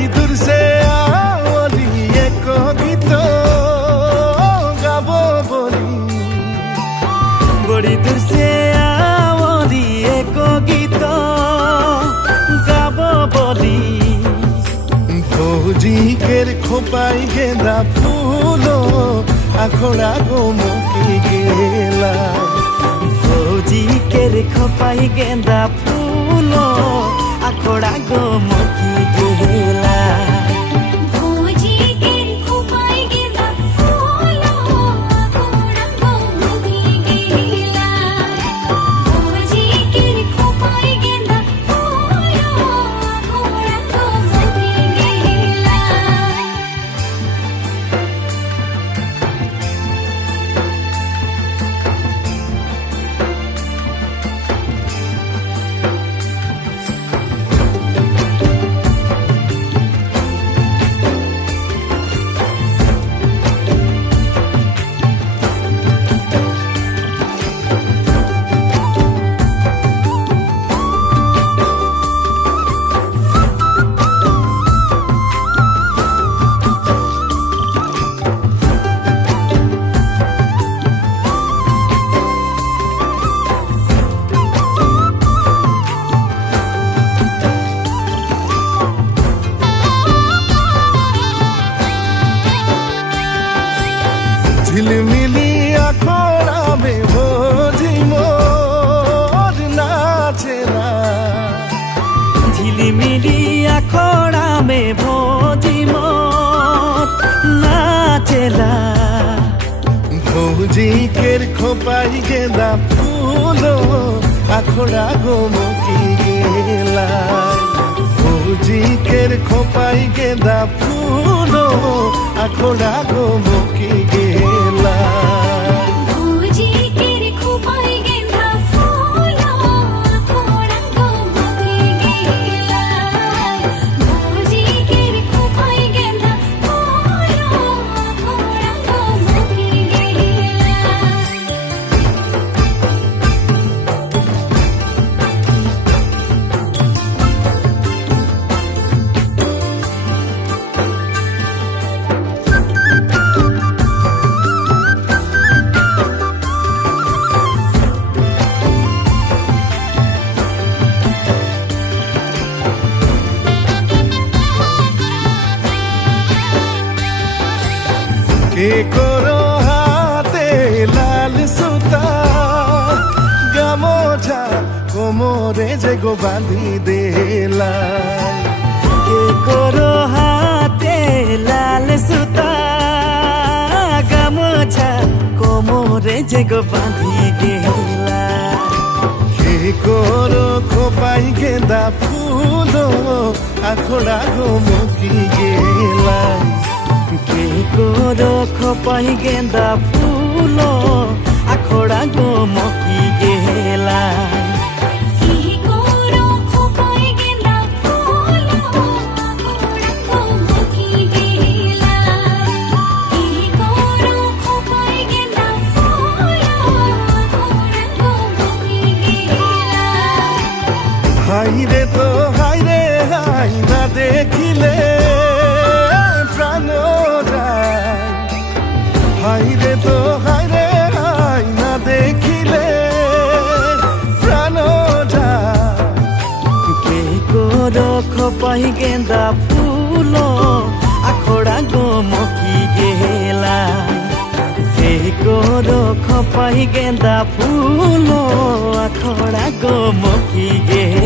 बड़ी दूर से आवली एक गीत गाबो बोली बड़ी दूर से आवली एक गीत गाबो बोली भौजी केर खोपाई गेंदा फूलो आखड़ा गो मुकी गेला भौजी केर खोपाई गेंदा फूलो आखड़ा गो मुकी गेला भौजी केर खोपाई गेंदा फूलो आखड़ा गो मुकी गेला भौजी केर खोपाई गेंदा फूलो आखड़ा गो मुकी गेला झिलमिली आखड़ा में भौजी मोर नाचेला झिलिमिली आखड़ा में भौजी मोर नाचेला भौजी केर खोपाई गेंदा फूलो आखड़ा गो मुकी गेला भौजी केर खोपाई गेंदा फूलो आखड़ा गो मुकी गेला भौजी केर खोपाई गेंदा फूलो आखड़ा गो मुकी गेला भौजी केर खोपाई गेंदा फूलो आखड़ा गो मुकी गेला के करो हाथे लाल सुता गामोछा कोमरे जेगो बांधी देला के करो हाथे लाल सुता गामोछा कोमरे जेगो बांधी गेला के करो खोपाई गेंदा फूलो आखड़ा गो मुकी गेला के करो खोपाई गेंदा फूलो आखड़ा गो मुकी गेला की कोरो खोपाई गेंदा फूलो आखड़ा गो मुकी गेला की कोरो खोपाई गेंदा फूलो आखड़ा गो मुकी गेला हाय रे तो हाय रे हाय ना देखिले प्राण যায় हाय रे तो हाय रे हाय ना देखिले प्राण যায় के करो खोपाई गेंदा फूलो आखड़ा गो मुकी गेला के करो खोपाई गेंदा फूलो आखड़ा गो मुकी गेला।